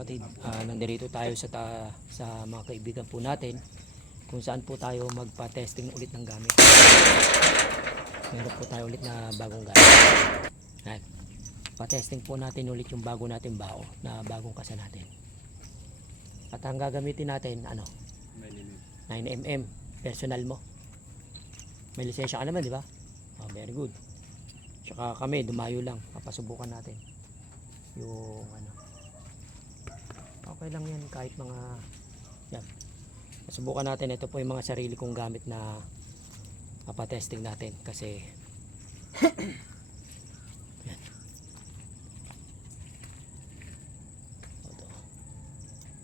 kapatid, nandito tayo sa mga kaibigan po natin kung saan po tayo magpa-testing ulit ng gamit. Meron po tayo ulit na bagong gamit. Yan. Pa-testing po natin ulit yung bago natin bao na bagong kasa natin. At ang gagamitin natin, 9mm. Personal mo. May lisensya ka naman, di ba? Oh, very good. Tsaka kami, dumayo lang. Papasubukan natin. Yung okay lang yan kahit mga yan. Subukan natin, ito po yung mga sarili kong gamit na papatesting natin kasi yan. Ito.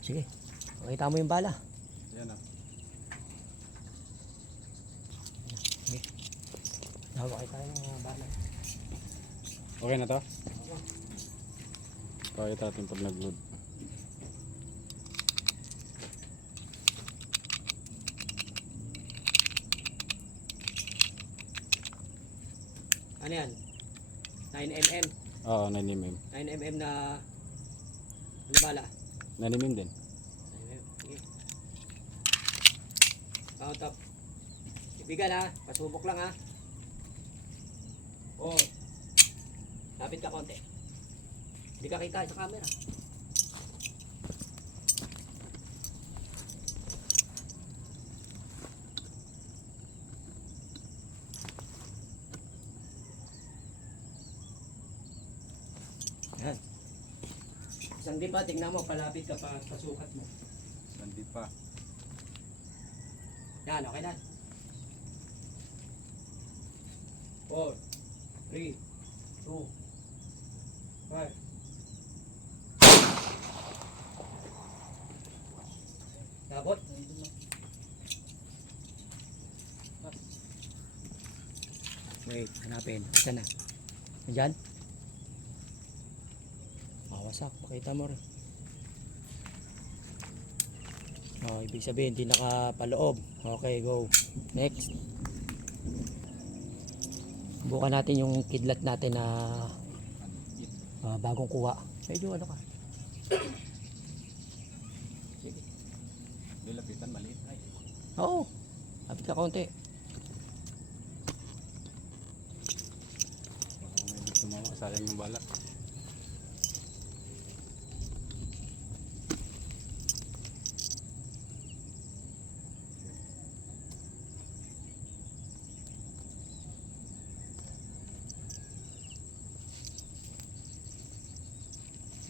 Sige, makita mo yung bala. Yan ah. Sige, hawak tayo ng mga bala. Okay na to? Kahit natin pag nag-load. Ano yan? 9mm. Oo, 9mm. 9mm na bala. 9mm din. 9mm. Sige. Top. Ibigan ha. Pasubok lang ha. Oh. Lapit ka konti. Hindi ka kita sa camera. Yan. Isang di pa, tingnan mo, palapit ka pa, pasukat mo. Hindi pa. Yan, okay na. 4, 3, 2, 5. Dabot. Wait, hanapin. Ito na. Nandyan? Wasak, makita mo rin. Ibig sabihin hindi nakapaloob. Okay, go. Next. Bukan natin yung kidlat natin na bagong kuha. Medyo ano ka. Sige. Nilapitan maliit. Oo. Lapit ka konti. May tumawa sa akin yung balak.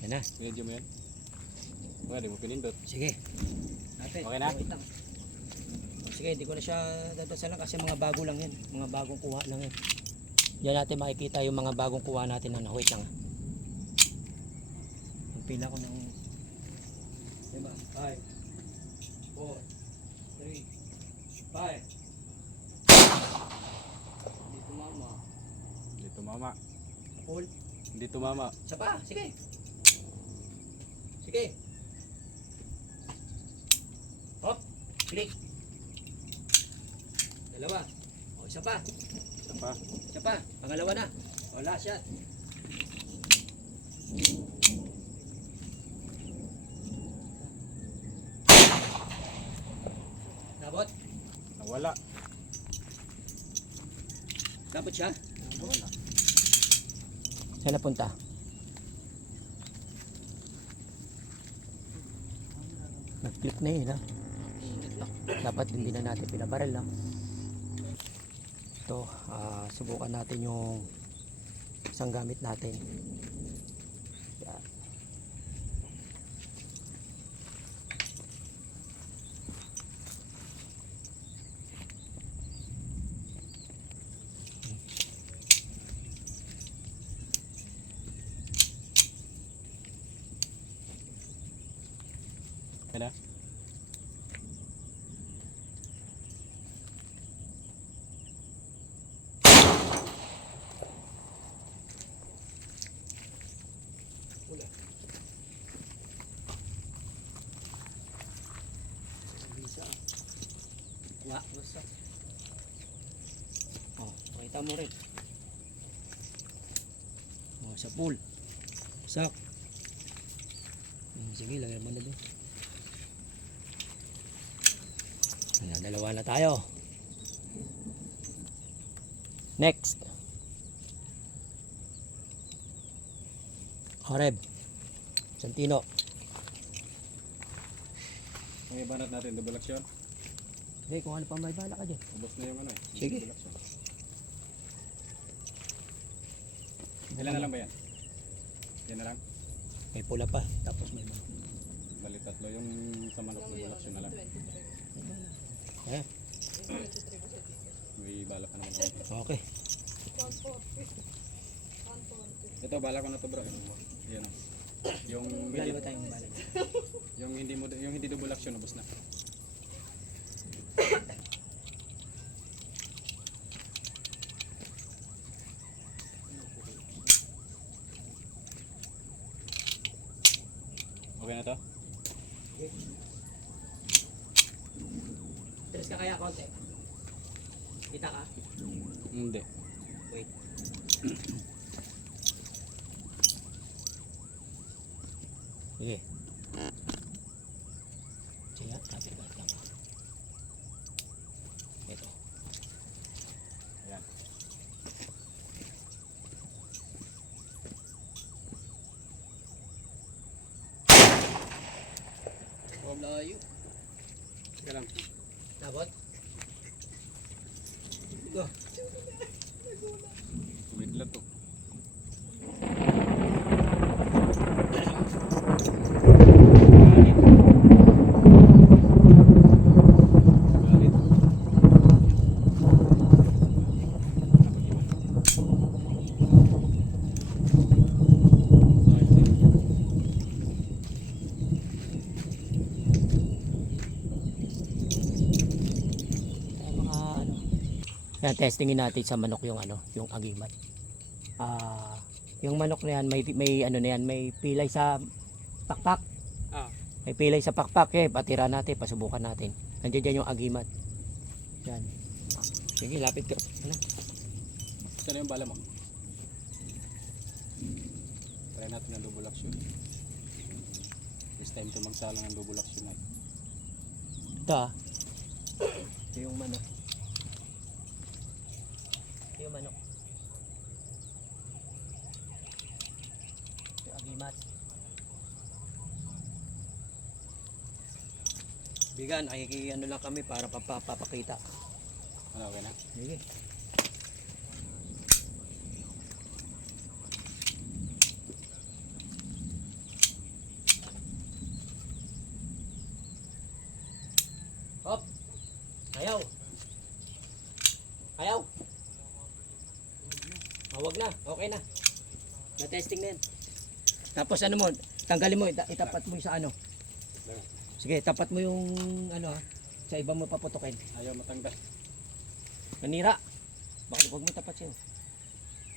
Yan na. Medyo mo yan. Di mo pinindot. Sige. Natin. Okay na? Wait lang. Sige, hindi ko na siya dadasalan kasi mga bago lang yan. Mga bagong kuha lang yan. Diyan natin makikita yung mga bagong kuha natin na wait lang. Ang pila ko ng 5, 4, 3, 5. Hindi tumama. Hindi tumama. Pull. Hindi tumama. Isa pa, sige. Sige. Hop, click. Dalawa. O, isa pa. Isa pa. Isa pa. Pangalawa na. O, last shot. Nabot? Nawala. Nabot siya? Nawala. Saan napunta? Nag-click na yun ha. Dapat hindi na natin pinabaril ha. Ito, subukan natin yung isang gamit natin. Yan. Yan na. Wala. Bisa. Wala, basta. Oh, makita mo rin. Oh, sa pool. Sak. Sige, lagyan mo na doon. Ayan, dalawa na tayo. Next. Horeb. Santino. Ang ibanat natin, double action. Hindi, kung ano pa may bala ka dyan. Ubos na yung ano eh. Sige. Double action. Ilan na lang ba yan? Yan na lang. May pula pa. Tapos may mga. Bali tatlo yung sa manok, double action na lang. Eh, May bala pa naman ako. okay. Ito, bala ko na to bro. Yan o. Yung Dalawa tayong bala. yung hindi double action, ubos na. Okay na to? Tres ka kaya konti. Kita ka? Hindi. Wait. Sige. Sige, kapit ba ka? Ito. Ayan. Huwag layo. Sige lang. Tapos? Go. Wait lang to. Galit. Mga ano. Yan, testingin natin sa manok yung ano, yung agimat. Yung manok na yan, may ano na yan, may pilay sa pakpak. Ah. May pilay sa pakpak eh, patira natin, pasubukan natin. Nandiyan dyan yung agimat. Yan. Sige, lapit ka. Ano? Saan yung bala mo? Try natin ng double action. This time to magsalang ng double action na. Ito ah. Ito yung manok. Ito yung manok. Ito yung agimat. Bigan, ano lang kami para papakita. Ano, okay na? Sige. Hop. Ayaw. Ayaw. Wag na. Okay na. Na-testing na yan. Tapos ano mo, tanggalin mo, itapat mo yung sa ano. Sige, tapat mo yung ano ha. Sa iba mo paputukin. Ayaw matanggal. Nanira. Bakit huwag mo tapat siya?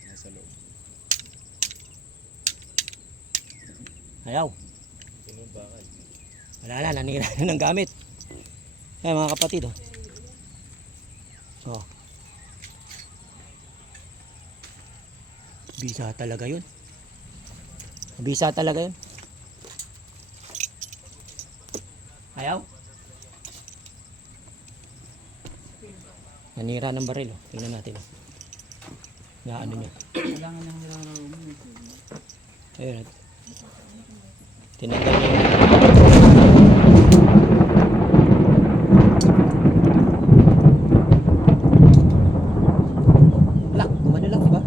Nasa loob. Ayaw. Tinumbakan. Wala na, nanira na ng gamit. Ay mga kapatid oh. So. Bisa talaga yun. Bisa talaga yun. Ayaw. Nanira ng baril oh. Tingnan natin oh. Na ano niya. Kailangan ng nilalaw mo. Ayun. Tinanggal niya yung wala, gumano lang, diba?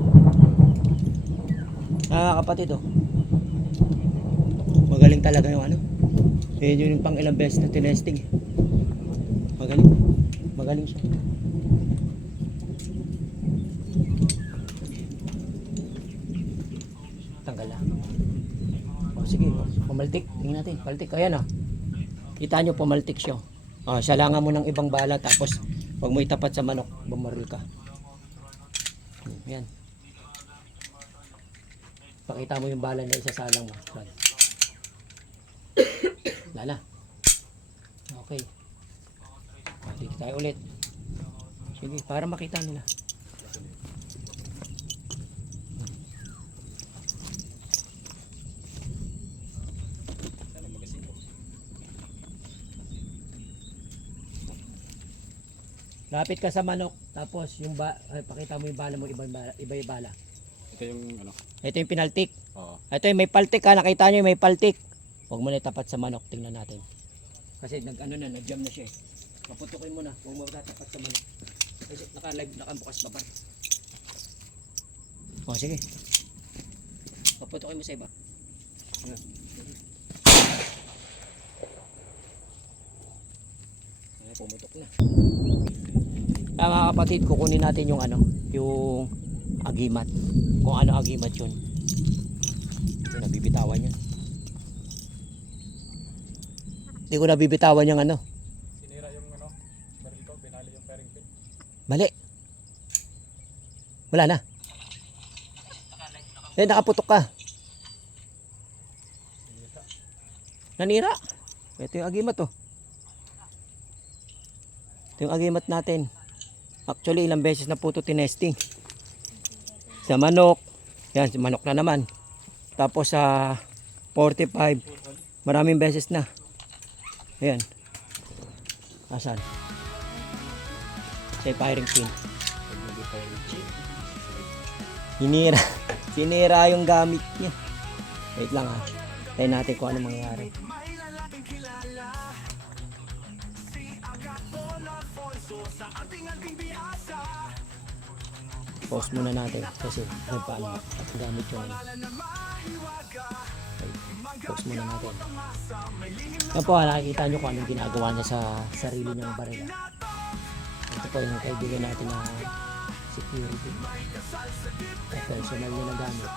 Kapatid oh. Magaling talaga yung ano. Yun yung pang ilang beses na tinesting. Magaling. Magaling siya. Tanggal lang. O sige, pumaltik. Tingnan natin. Paltik. Ayan o. Kita nyo, pumaltik siya. O, salangan mo ng ibang bala tapos huwag mo itapat sa manok. Bumaril ka. Ayan. Pakita mo yung bala na isasalang mo. Lala. Okay. Dito tayo ulit. Sige, para makita nila. Sana mag-isa Lapit ka sa manok, tapos yung pakita mo yung bala mo, iba yung bala. Ito yung ano. Ito yung pinaltik. Oo. Ito yung may paltik ha, nakita nyo yung may paltik. Huwag mo na itapat sa manok, tingnan natin. Kasi nag-jam na siya eh. Paputukin mo na, huwag mo tatapat sa manok. Kasi naka-live, nakabukas pa ba? O sige. Paputukin mo sa iba. Ayan. Ayan, pumutok na. Mga kapatid, kukunin natin yung yung agimat. Kung ano agimat yun. Hindi nabibitawan yun. Hindi ko nabibitawan yung Sinira yung baril ko, binali yung fairing pin. Mali. Wala na. Nakaputok ka. Nanira. Ito yung agimat oh. Ito yung agimat natin. Actually, ilang beses na po ito tinesting. Sa manok. Yan, sa manok na naman. Tapos sa 45. Maraming beses na. Ayan. Asan? Sa firing pin. Sinira. Sinira yung gamit niya. Wait lang ha. Tayo natin kung ano mangyayari. Pause muna natin kasi nagpaano at gamit yung pause muna natin. Yan po, nakikita nyo kung anong ginagawa niya sa sarili niyang barila. Ito po yung kaibigan natin na security. Personal niya na gamit.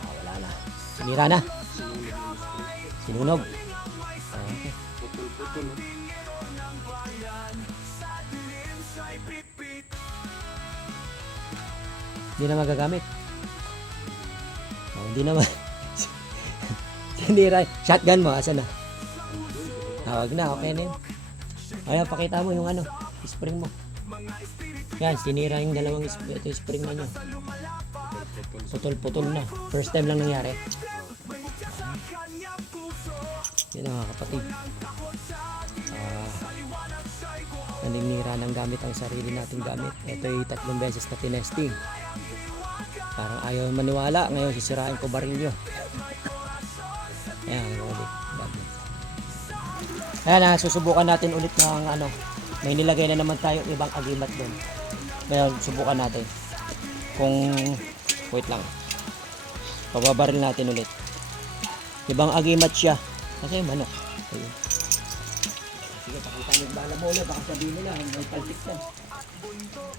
Wala na. Sinira na. Sinunog. Okay. Putol-putol. Hindi na magagamit. Hindi naman. Sinira. Shotgun mo, asa na? Wag na, okay na yun. Ayan, pakita mo yung spring mo. Yan, sinira yung dalawang ito yung spring na nyo. Putol-putol na. First time lang nangyari. Yan mga kapatid. Naninira ng gamit ang sarili nating gamit. Ito ay 3 beses na tinesting. Parang ayaw maniwala. Ngayon sisirain ko barilyo. Ayan, ulit. Ayan, susubukan natin ulit ng may nilagay na naman tayong ibang agimat doon. Ngayon, subukan natin. Kung, wait lang. Pababaril natin ulit. Ibang agimat siya. Kasi manok. Ayun. Sige, pakita nyo yung bala mo ulit. Baka sabihin nila, may palpik yan.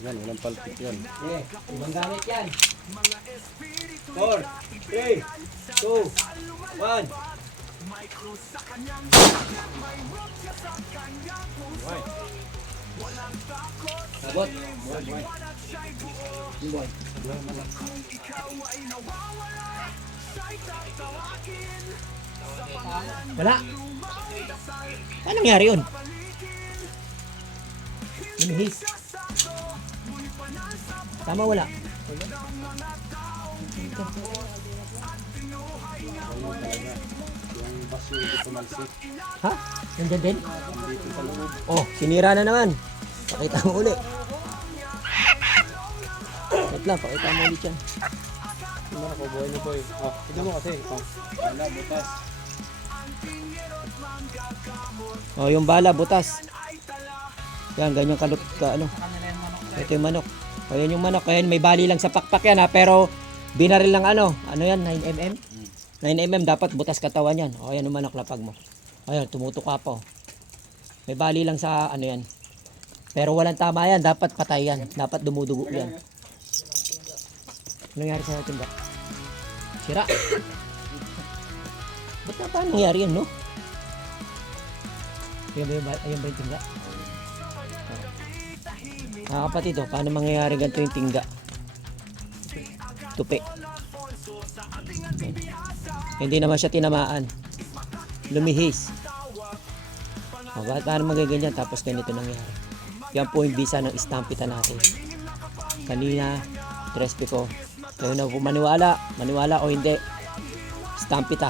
Yan, walang palpik yan. Okay, ibang gamit yan. 4, 3, 2, 1. Sabot. Yung boy. Wala. Ano nangyari yun? Minihis. Tama wala. Yung baso yung pumalsik. Ha? Nandyan din? Dito sa loob. Oh, sinira na naman. Pakita mo ulit. Wait lang, pakita mo ulit yan. Ano na, kubuhay niyo po eh. Oh, tignan mo kasi. Oh, wala, butas. Oh, yung bala, butas. Yan, ganyan kalot ka, Ito yung manok. O, yan yung manok. Ayan, may bali lang sa pakpak yan, ha. Pero, binaril lang ano yan, 9mm? 9mm, dapat butas katawan yan. O, yan yung manok, lapag mo. Ayan, tumutuka pa, oh. May bali lang sa, yan. Pero walang tama yan, dapat patay yan. Dapat dumudugo yan. Ano nangyari sa atin ba? Sira. Ba't na paano nangyari yan, no? Ayan ba yung tingga? Kapatid, paano mangyayari ganito yung tingga? Tupi. Hindi naman siya tinamaan. Lumihis. Bakit paano magaganyan tapos ganito nangyari? Yan po yung bisa ng istampita natin. Kanina, trespe ko. Kaya na po maniwala o hindi. Stampita.